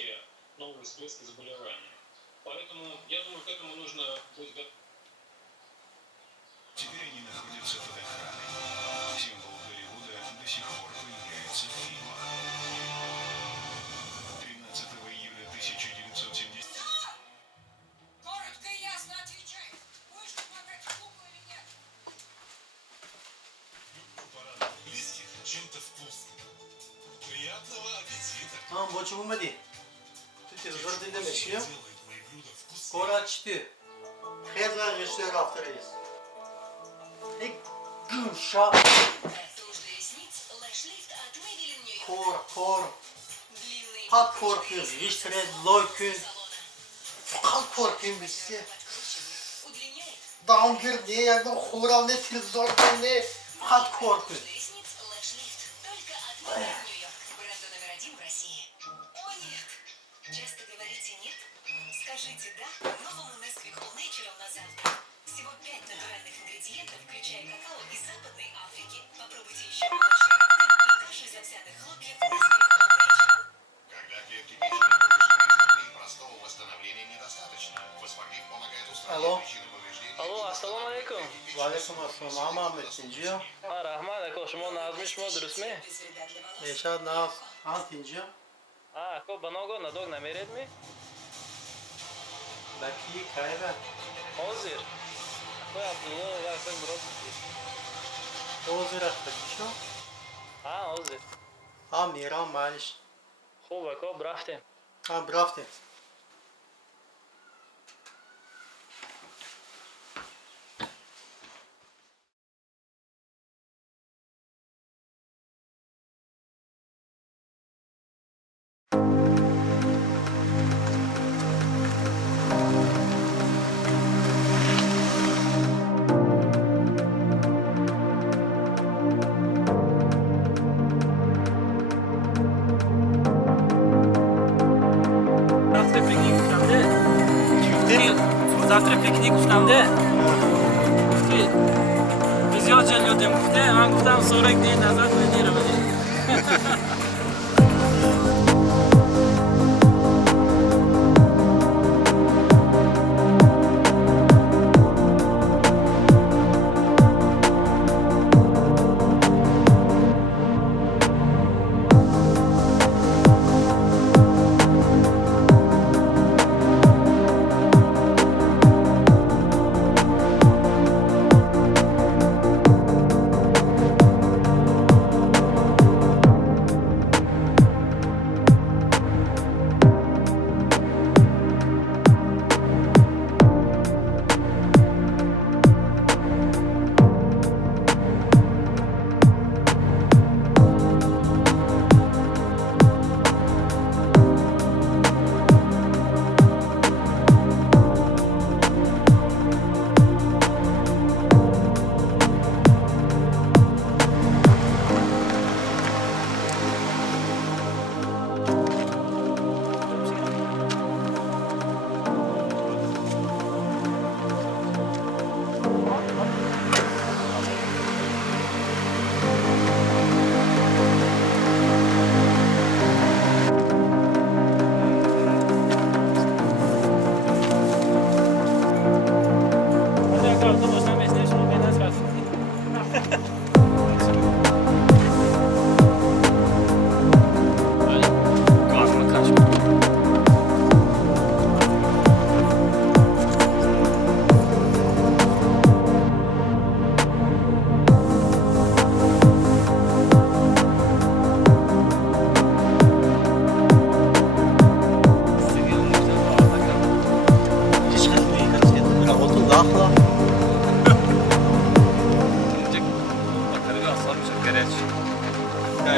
резкие новые всплески заболеваний. Поэтому, я думаю, к этому нужно быть готовым. Теперь они находятся под охраной. Символ Голливуда до сих пор появляется в фильмах. 13 июля 1970. Коротко и ясно отвечай. Будешь помогать клубу или нет? Люблю порадовать близких чем-то вкусным. Приятного аппетита. Tamam bu çubuğuma değil. Тут уже dinlemek istiyor. Делает мои блюда вкуснее. Горах Таджикистана. Хезва режиссер автора есть. Гümşah. Тушь ресниц, лэш-лифт от Maybelline New York. Kor. Длинный Pat korkuyoruz. Viştre, loykün. салона. Fakat korkuyum bizse. Удлиняет. Dangır ne yani horav ne tilzor ne. Fakat korkuyor. Тушь ресниц, лэш-лифт. Только от Maybelline New York. Бренда номер 1 в России. О нет. Часто говорите нет? Скажите да новому Nestle Whole Natural на завтрак. Всего 5 натуральных ингредиентов, включая какао из Западной Африки. Попробуйте еще молочный коктейль и кашу из овсяных хлопьев Nestle Whole Natural. Когда клетки печени повреждены, и простого восстановления недостаточно. Фосфоглиф помогает Алло. устранить причины повреждений. Алло, ассаламу алейкум. Aleyküm assalam. Ahmet Tinci. Ha, rahmat ako, شما نازمیش ما درست می؟ Без вреда для волос. Eşad Naz. Han Tinci. Ha, ako banogo nadog namired mi? Baki kaybe. Hozir. Ako Abdullah ya sen burası. Ozir akıtışo. Ha, hozir. Ha Miran Maliş. خوب ako, برفتیم. Ha brafte. Завтра пикник уфтамде. Завтра пикник уфтамде. Гуфти. Бизёр жил юдем гуфте. Ман гуфтам 40 ден назад медиравади.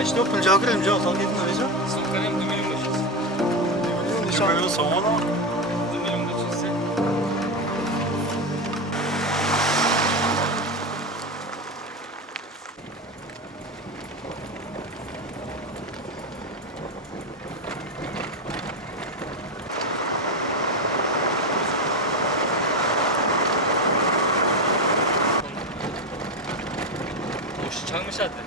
Что, пунжагрым жо, салгетин навезо? Сокарем дымилим учиться. Нишан соона. Дымилим учиться. Hoş çalmış hadi.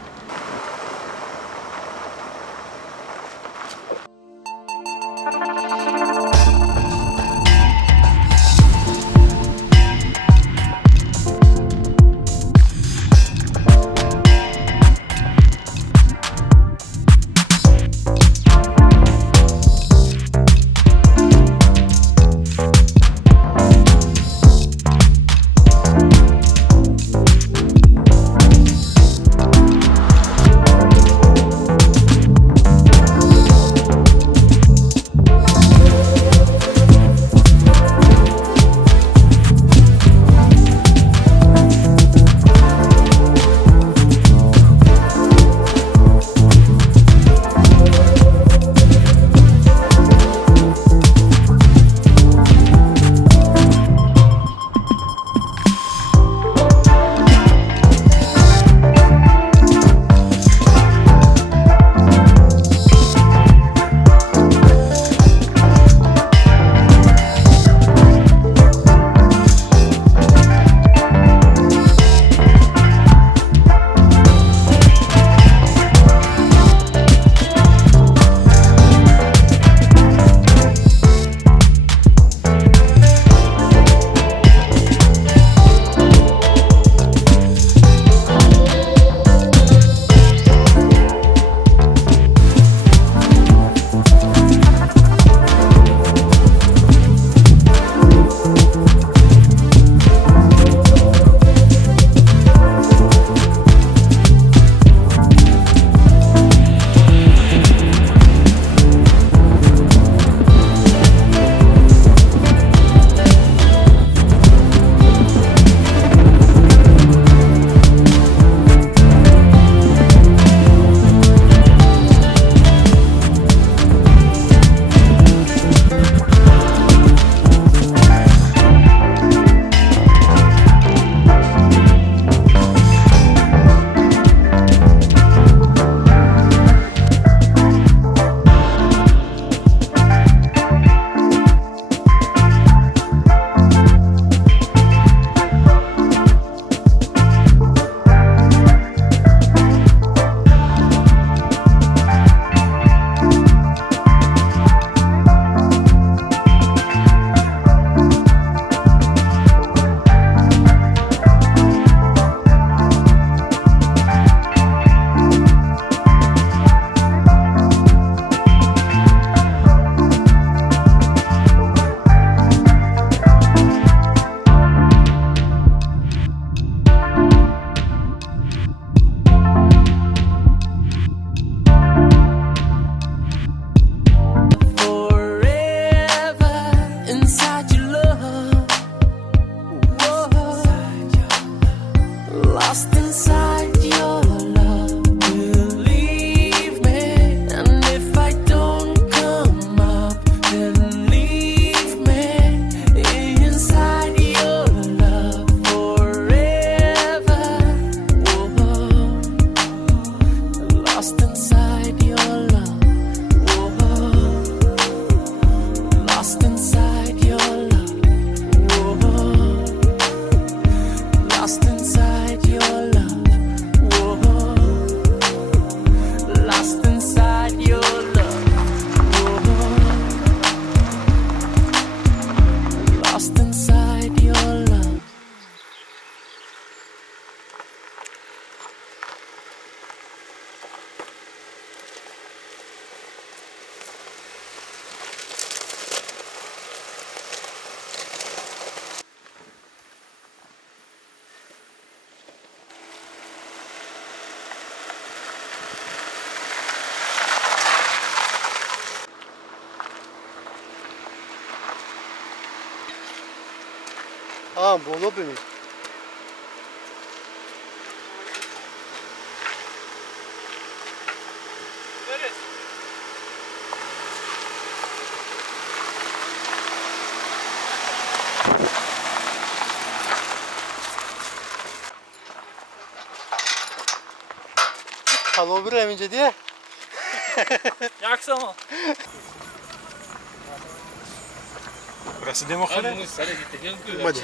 lost inside your love. Believe me, and if I don't come up, then leave me inside your love forever. Whoa, lost inside your love. Whoa, lost inside your love. Whoa, lost inside your love. Whoa, lost inside your love. Whoa, lost inside your love. 아, 모노뱀이. kalobir emince diye. Yaksama. Burası demokrasi. Hadi.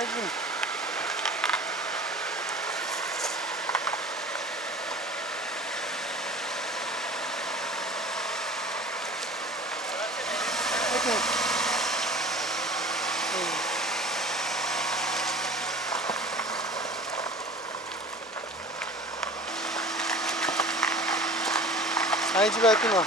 Hadi. Haydi bakayım ha.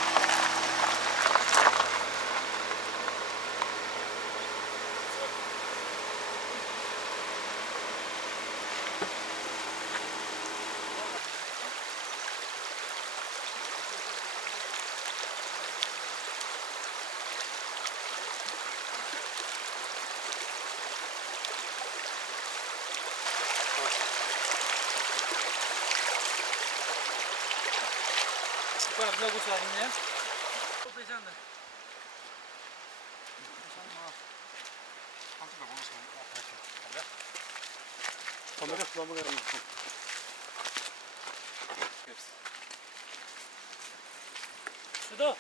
Var, ne bu sahne ya? Toplayacağım da. Kamera kullanmak önemli. Şurada.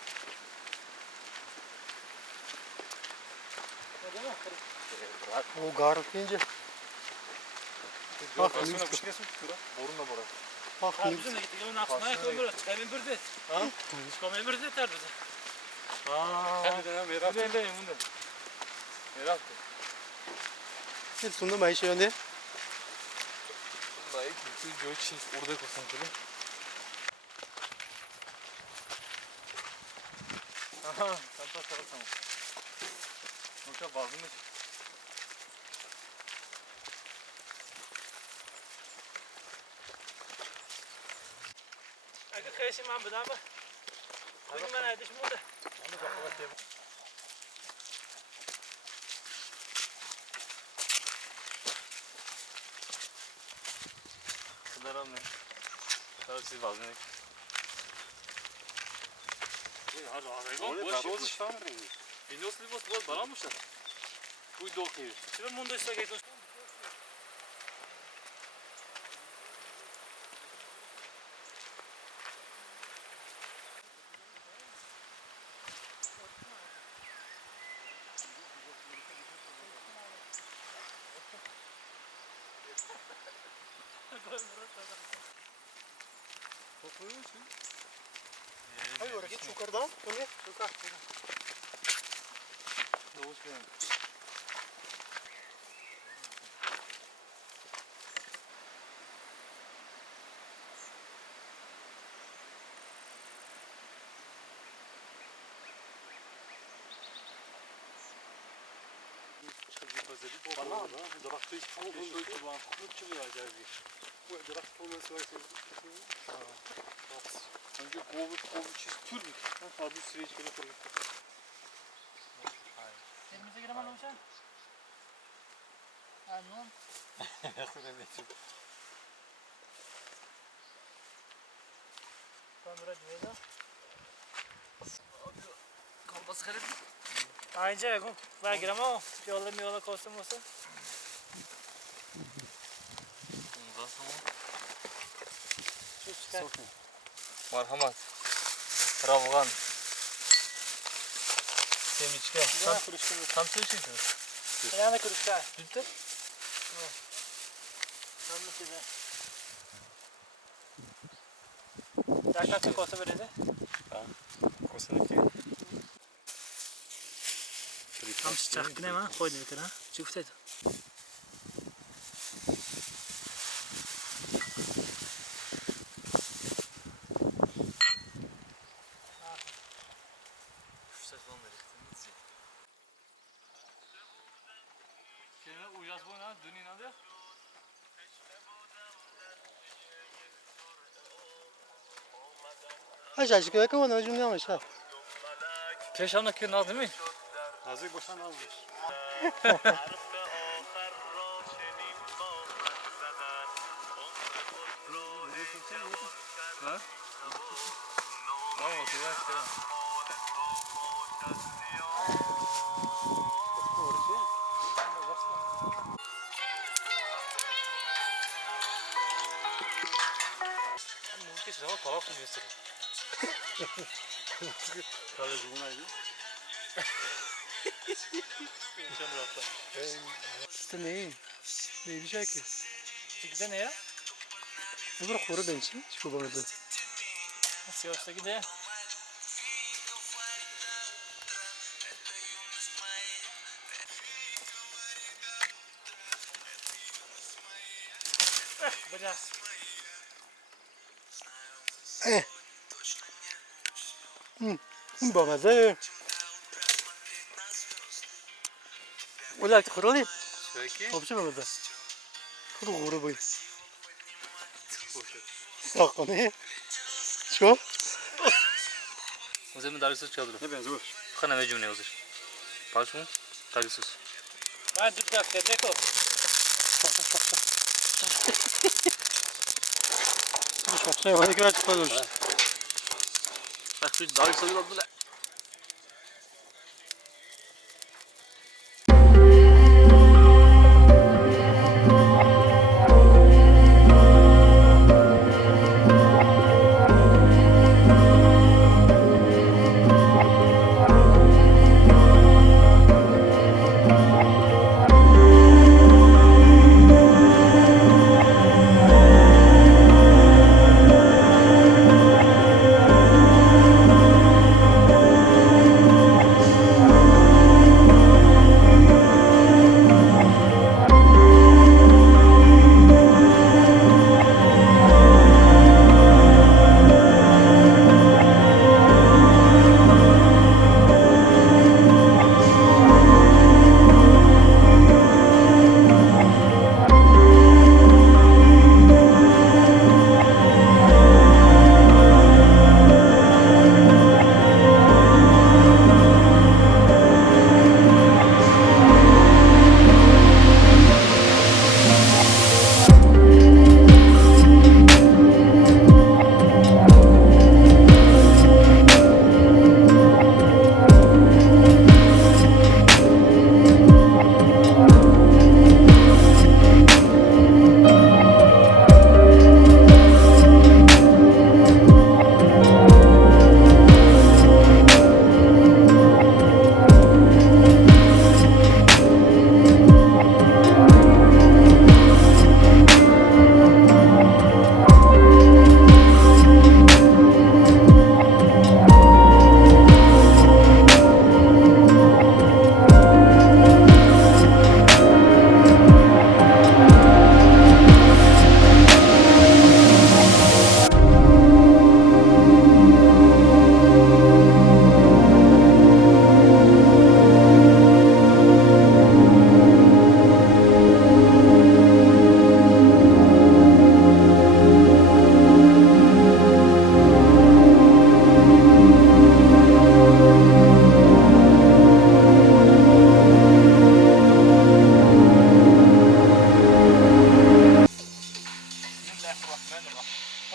O garip deyince. Bak, Borunla bora. bak, Bizim de gittik. Onun aksına kömür. Çıkamayın bir de. Ha? Çıkamayın bir de ter bize. Sonunda ben şey önde. Aga kayışı man bir daha mı? Bugün ben aydışı mı da? Kıdaramıyor. Tabii siz bazen. Hadi abi. Винёсли вас вот барамуша. Пуй дохи. Şimdi bunu da işte geçtim. Hayır, oraya geç yukarıdan. Oraya. Yukarı. dedi. Bana durakta İstanbul'da işte bana kulüp çıkıyor acayip. Bu durakta olması var. Önce kovu çiz türlü. Tabii süreç böyle kuruyor. Elimize giremem hocam. Anlam. Ben buraya düğüne. Kalbası kırık. Aynı yakın. Ben giremem. Yola kostüm olsun. Ondan sonra Şu çıkar. marhamat. Ravgan. Semiçka. Yana kuruşkum. Tam söyleyeceksin. Yana kuruşka. Bitti. Tamam size. Yaklaşık kosta veredi. Kosanaki. Tam sıcak ne var? Koydum bir tane. Çıktıydı. Uyaz bu ne? Dün inadı. Aşağı çıkıyor ama ne cümle ama şey. Peşandaki ne değil mi? Nazik boşan almış. Ha? Tamam, güzel. Mümkün ama taraf mı mesela? Kale Zunay'dı. İşte ne? Ne bir şey ki? Çıktı ne ya? Ne kadar koru ben için. Şu bana da. Siyahışta gidiyor. Bırak. Baba da. Ulan kurulu. Peki. Opçu baba da. Kuru koru boy. Sakın. Şu. O zaman darısı çaldır. Ne benziyor? Kana mecbur ne olur? Parçum, darısız. Ben dükkan tebrik ol. Çok şey hadi gel çıkalım. Bak şu darısız oldu la.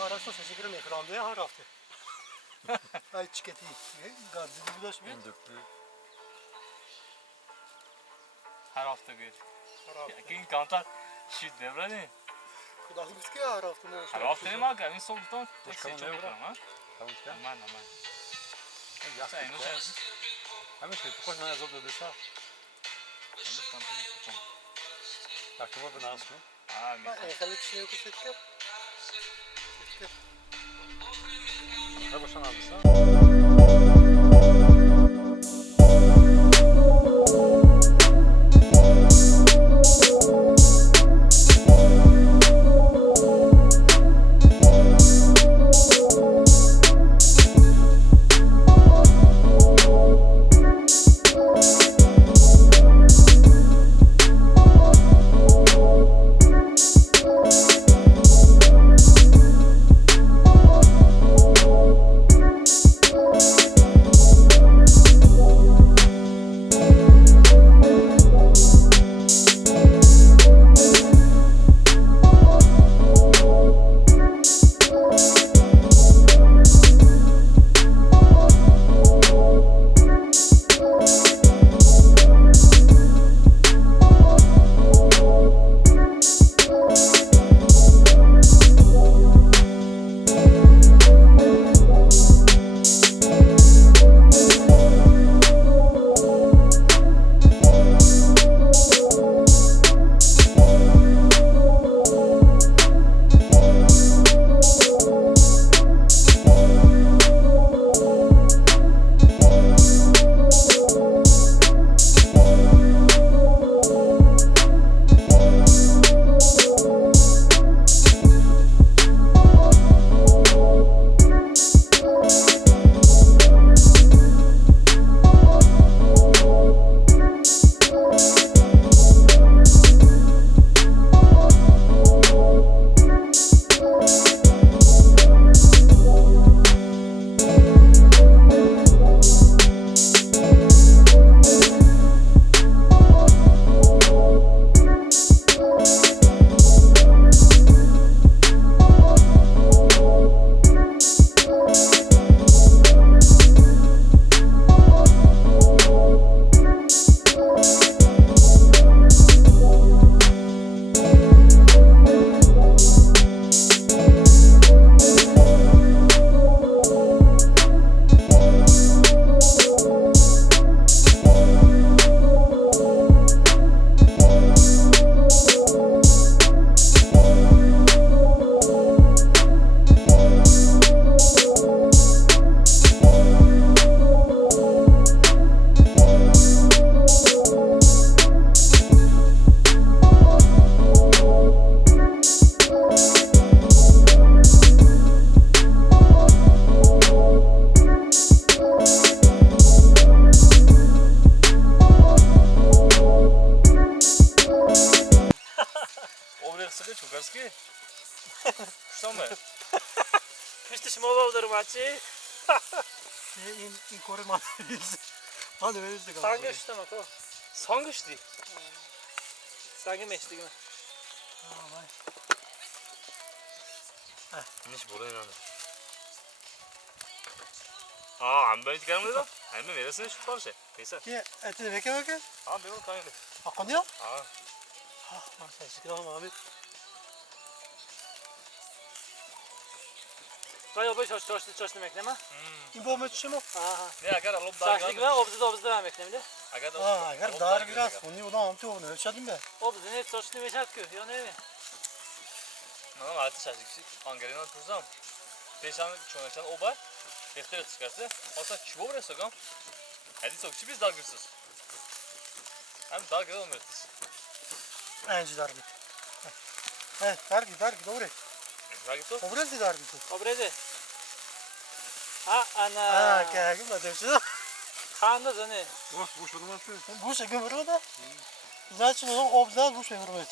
Arası seçilir ekranda ya her hafta. Ay çiketi. Gazı bulaş bir. Her hafta bir. Her hafta. Keyin kontak shit devrani. Kudaklı biski ya her hafta. Her hafta nima aka? Men so'ldan Boshqani seçim nima? qilaman. Tamam. Aman. Yaxshi. Sen o'sha. Hamisha qo'shni azob desa. Takma bir nasmi. Ha, men. Eyhalı kişiye yok seçker. Ne boşan aldıysa? Чукарский? Что мы? Пусть смолов дырмачи. İn koruma. Hadi öyle işte kaldı. Sangi işte bak o. 성규씨. Sangi meştigi mi? Hiç burada inandım. 안 보이지 가는 아니면 내렸으면 싶어 시. 있어. Ye, eti de bekle bakayım. 매운 가는데. Hakkında? 아, Sen sıkılamam abi. Kaya bu çoşlu bekleme. İbo mu çişim o? Aha. ne agar alıp daha Şaşlık ve obzda devam beklemeli. Agar dar biraz. Onu odan amti onu ölçedim ben. Obzda ne çoşlu meşat kö. Ya ne? Bana altı şaşlıkçı Ankara'dan tutsam. Beşan çoğunlaşan oba. Deftere çıkarsa. Olsa çubuğu burası kam. Hadi sokçu biz dalgırsız. Hem dalgı olmuyoruz. Enci dar git. Evet, dar git doğru. Dalgı to. Obrel de dar git. Obrede. Ha ana. Ha, kâgim la devşi. Kanda da ne? Boş olmazsın. Bu şey gömürü da. Zaten o obzda bu şey gömürü.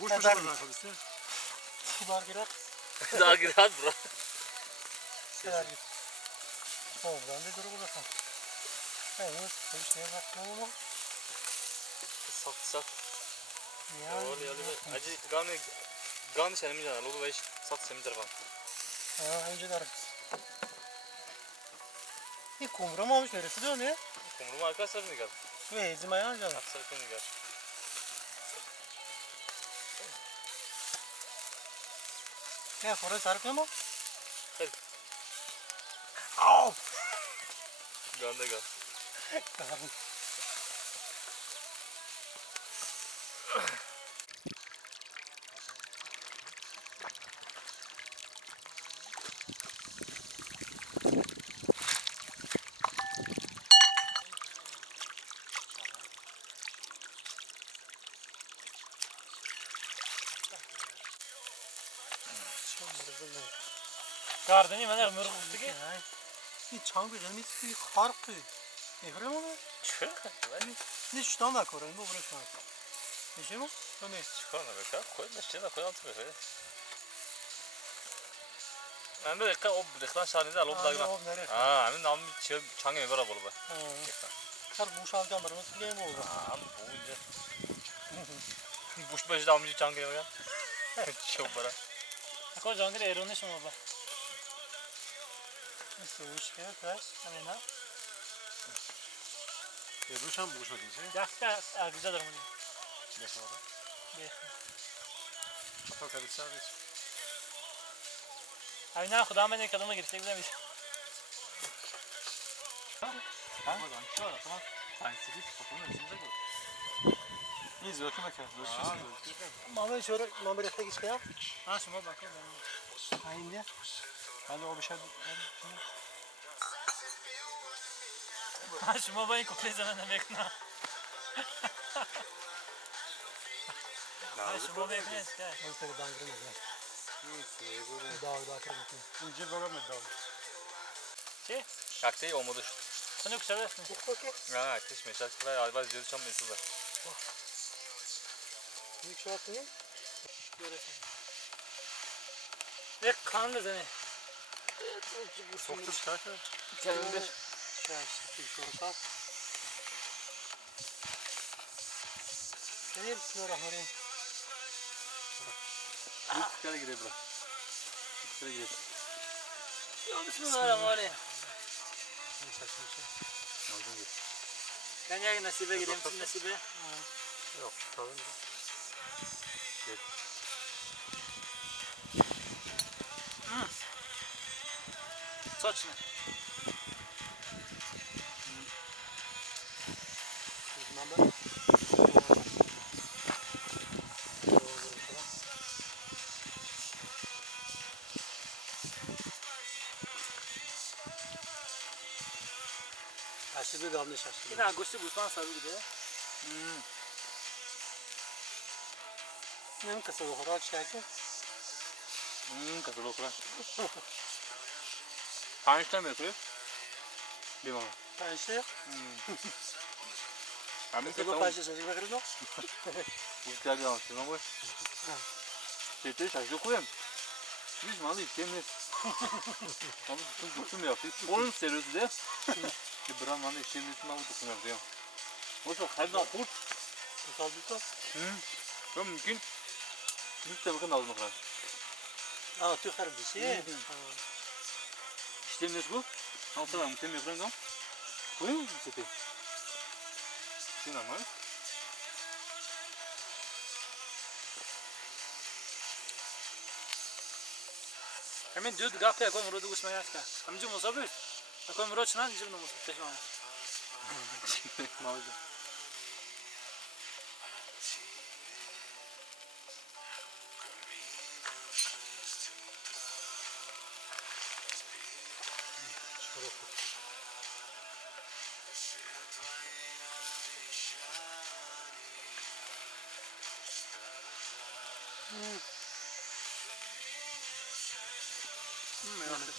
Boş dar olmazsın. Dar girer. Dalgı rahat bro. Dar git. Obzdan da duru bakalım. Evet, bu şey bakalım ama. Sat. Ya. Öyle. Acı gamle Gandhi senin canım. Logo ve iş sat senin tarafın. Önce darız. Bir kumru mu olmuş neresi diyor ne? Kumrumu arkadaşlar ne gel? Ve hezim ayağı canım. Arkadaşlar ne gel? Ne orası sarıklı mı? Hadi. Au! Gandhi gel. Gardeni ben er mırık uçtu ki. Bir çangı canım hiç bir harpı. Ne kırıyor mu? Ne şu tane koyayım bu burası. Ne şey mi? O ne? Çıkar ne be? Koy da işte koy altı be. Ben böyle o reklam şahanede alıp da O nereye? Ha, ben namı çangı böyle bolu be. Kar bu şalcan var mı? Bileyim mi oldu? Bu ince. Buş başı da amcı çangı ya. Çok bara. Ako jangre erone şunu baba. Nasıl uç kere kaç? Hani ne? Ruşan bu şöyle diyecek. Yakta güzel durumda. Ne sonra? Bir. Çok hadi sadece. Abi ne खुदा मैंने कदम गिरते बिना भी. Ha? Şu an tamam. Scientific fotoğrafın içinde bu. İyi zöküm ekran. Mama şöyle mama rekte geç ya. Ha şuna bak ben. Aynı ya. Ben de o bir şey... Ha şu babayı kopya zamanında bekle. Ha şu babayı bekle işte. Ben seni bandırmaz ya. Dağ kırmızı. İnce böyle mi dağılır? Şey? Akseyi olmadı. Sen yok seversin. Ha, akseyi meşal kılay albaz diyor çam mesela. Büyük şartı ne? Göresin. Ve kanlı seni. Soktu çıkarken. Kendinde. Şaşırtık sorusu. Bismillahirrahmanirrahim. Bir kere girelim bura. Bir kere girelim. Ya Bismillahirrahmanirrahim. Aldın git. Ben ya nasibe gireyim siz nasibe. Yok, kalın. Gel. Saç ne? Number. Şaşırdı damla şaşırdı. Yine Ağustos Bustan sarı gibi. Ne kısa o kadar çekin. Kasıl okula. Tanıştan mı yapıyor? Bir bana. Ben işte. Ben Kısa bu parça sözü bakırız o. Bu kadar anlatayım ama. Şeyde şaşırdı koyayım. Biz malı istemiyoruz. Ama tutun yaptık. Onun seriyordu de. Bir bırak malı istemiyorsun ama tutun yapıyor. Oysa her zaman kurt. Kaldık o. Ben mümkün. Bir de bakın almak lazım. Aa tüy bir şey. İstemiyoruz bu. Altta var muhtemelen yapılan gam. Koyuyor musun seti? Şey normal. Hemen diyor gapya koy murodu kusma yaska. Amcı musa bir. Koy murod çınan cibne musa. Teşekkür Mağaza.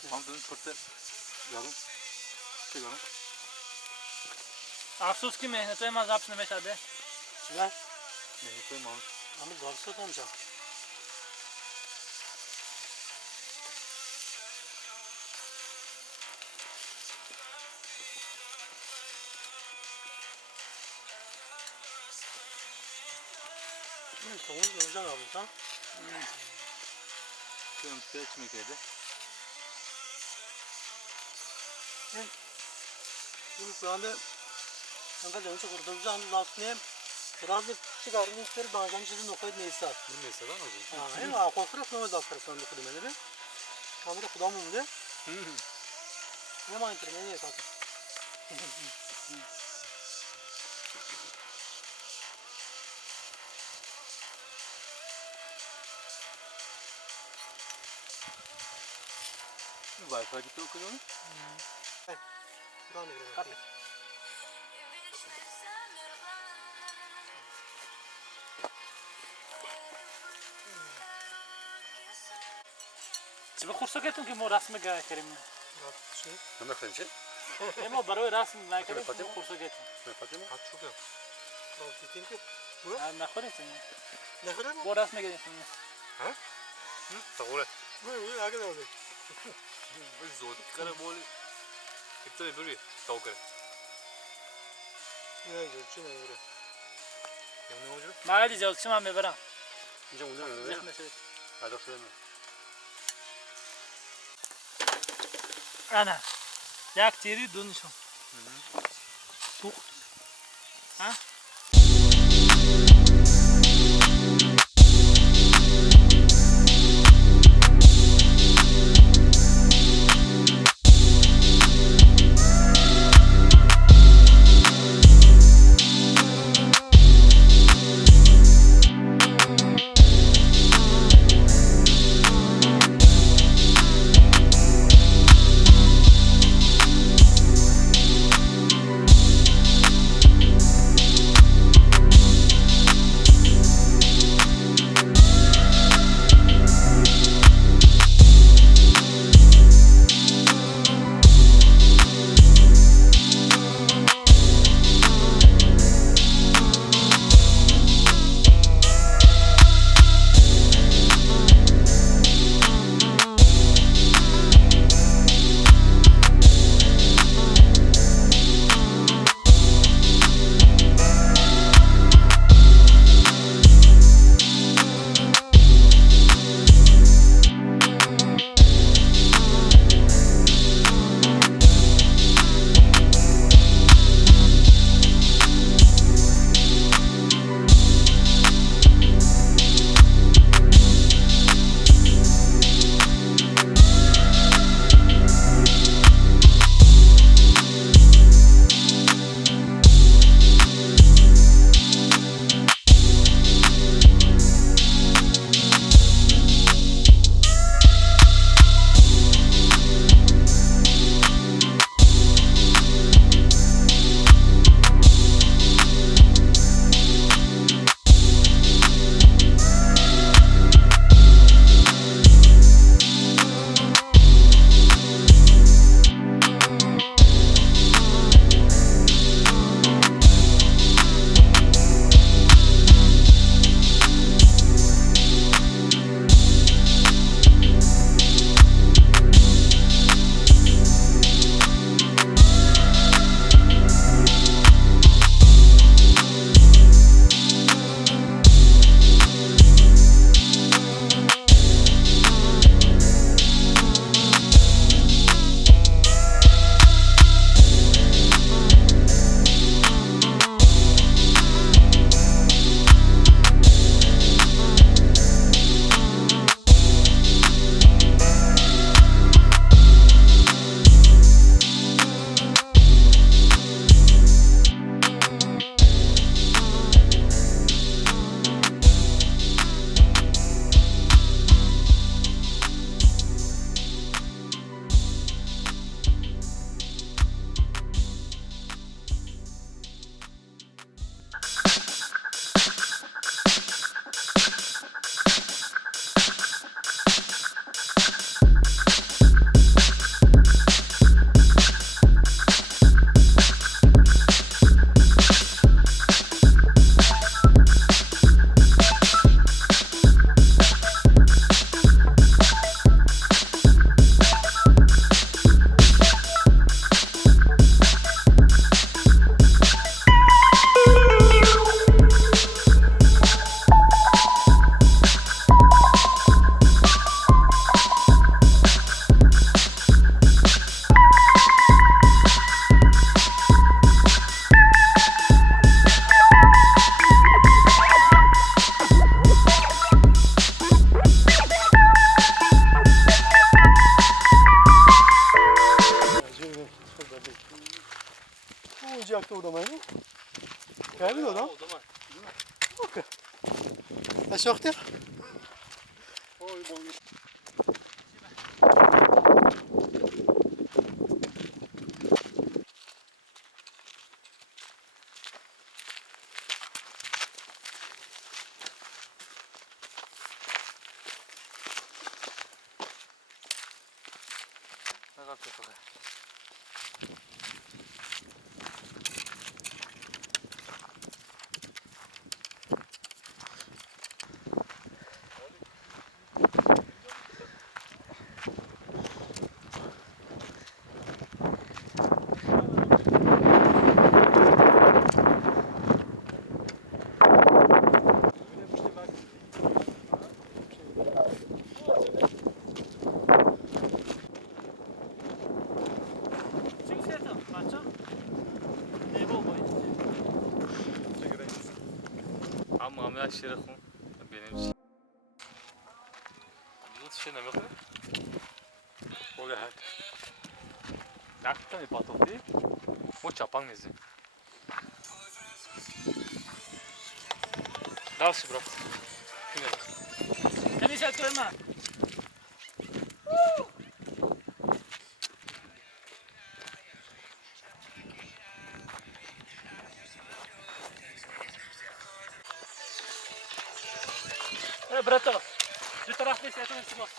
Hamda'nın kurtu yarım. Şey yarım. Afsus ki mehnet olmaz hapsine meşade. Ne? Mehmet Bey Mahmut. Ama gavsat amca. Tamam, göreceğim abi sen. Kırmızı içmek yedi. Şu anda kanka canım çok orada uzağımız altına biraz da çıkarın ister bazen çizin okuyup neyse at. Bir mesela ne oldu? Hem akosrak ne da fark sandı kudu beni be. Kamera kudam mı de? Ne mantığı ne neyse at. Wi-Fi gitti okuyor mu? Şuradan da girelim. Kapı. چه خورسه که که ما رسم گه کردیم Şey. Ne kadar ما برای رسم نکردیم خورسه که Ne Fatih At çok ya. Al gittim ki. نخوریم Ne kadar mı? با رسم گردیم Tavure. Ne kadar oldu? Zor. Kara bol. İptal bir tavuk. Ne oldu? Çin öyle. Ne olacak? ما دیجا چه من میبرم İnce uzun öyle. زخم شد Hadi söyle. انا یک تیری دو نشون سوخت ها çok değil. Oy bol. Ne kadar kötü. Ama amel aşırı kum. Benim için. Bu şey ne bakıyor? Ola hak. Yaktan ipatok değil. Bu çapan nezi. Dalşı bırak. Seni şey görme. Brato, du tarafta istersen Sivas.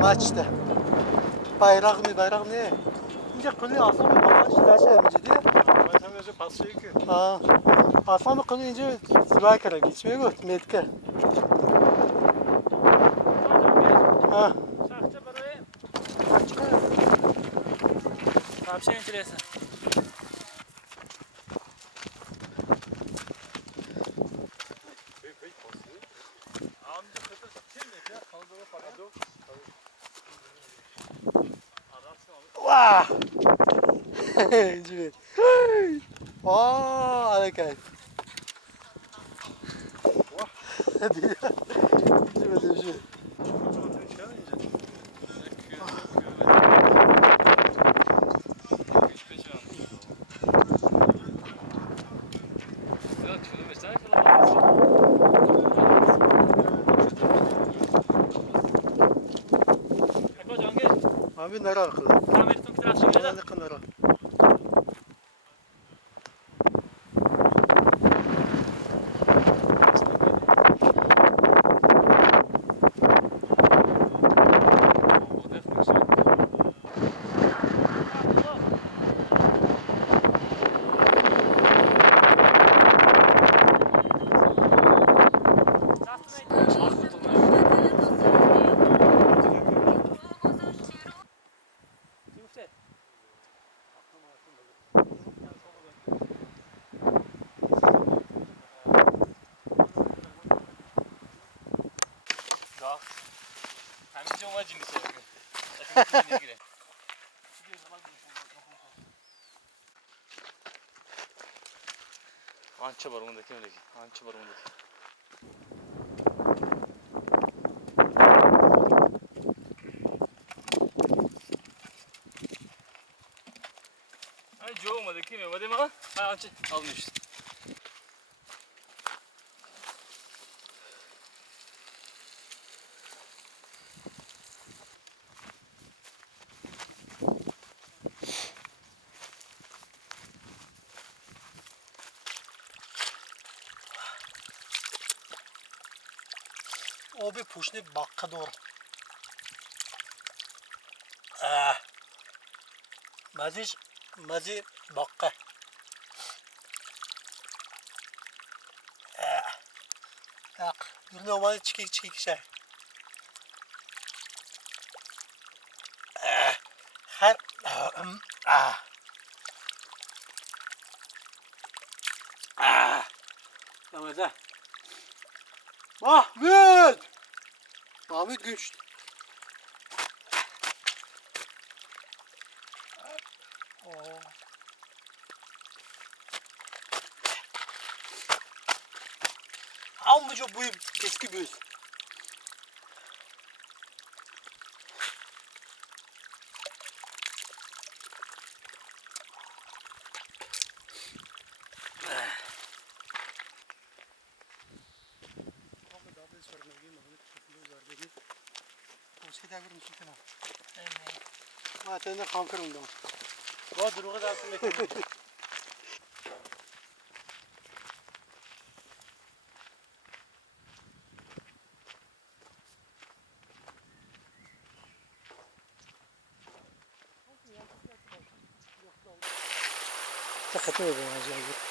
Maçta. Bayrak ne? İnce kılıyor aslan mı kalan şilaşı emci diye. Ben sana önce pas şeyi ki. Ha. Aslan mı kılıyor ince zibay kere geçmiyor mu? Metke. Ha. Şahça buraya. Açık. Вообще интересно. Amca kıtır kim ya? Kaldırı parado. Vah! İnce. Vah! Hareket. Vah! Hadi ya. İnce böyle bir şey. Abi nara akıllı. Tamir tüm tıraşı Bana geliyor. ne kadar? Hamiz John var cini çekiyor. Sakın cini gire. Ança var ondaki öyle ki. Ança var ondaki. Ay Joe olmadı kim ya? Hadi mi? Ha ança almış. O bir puşni bakka doğru. Mazi bakka. Yak. Yürüne olmadı çikik şey. Her... Ramazan. Mahmut! Mahmut güç. Almayacak bu eski büyüz. Şeyden görmüşsün tamam. Evet. Ben de kankarım da. Bu duruğa da atılıyor. Takatı var bana acayip.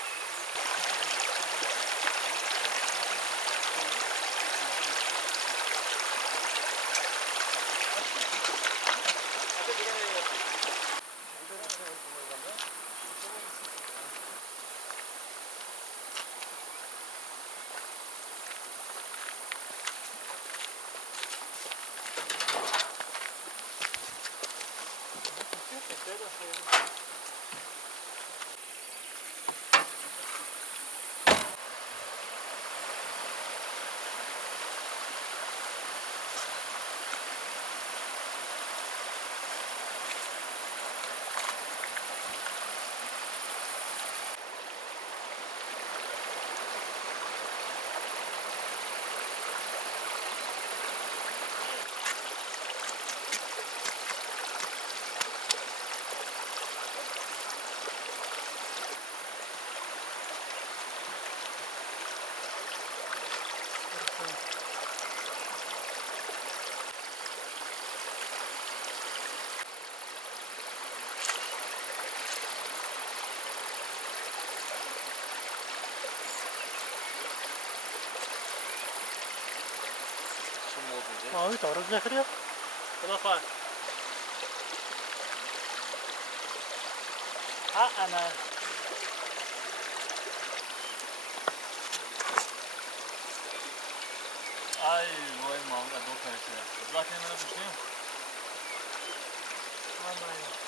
Mahmut arız ne kırıyor? Buna far. Ha ana. Ay vay manga do karışıyor. Zaten bana bu şey. Aman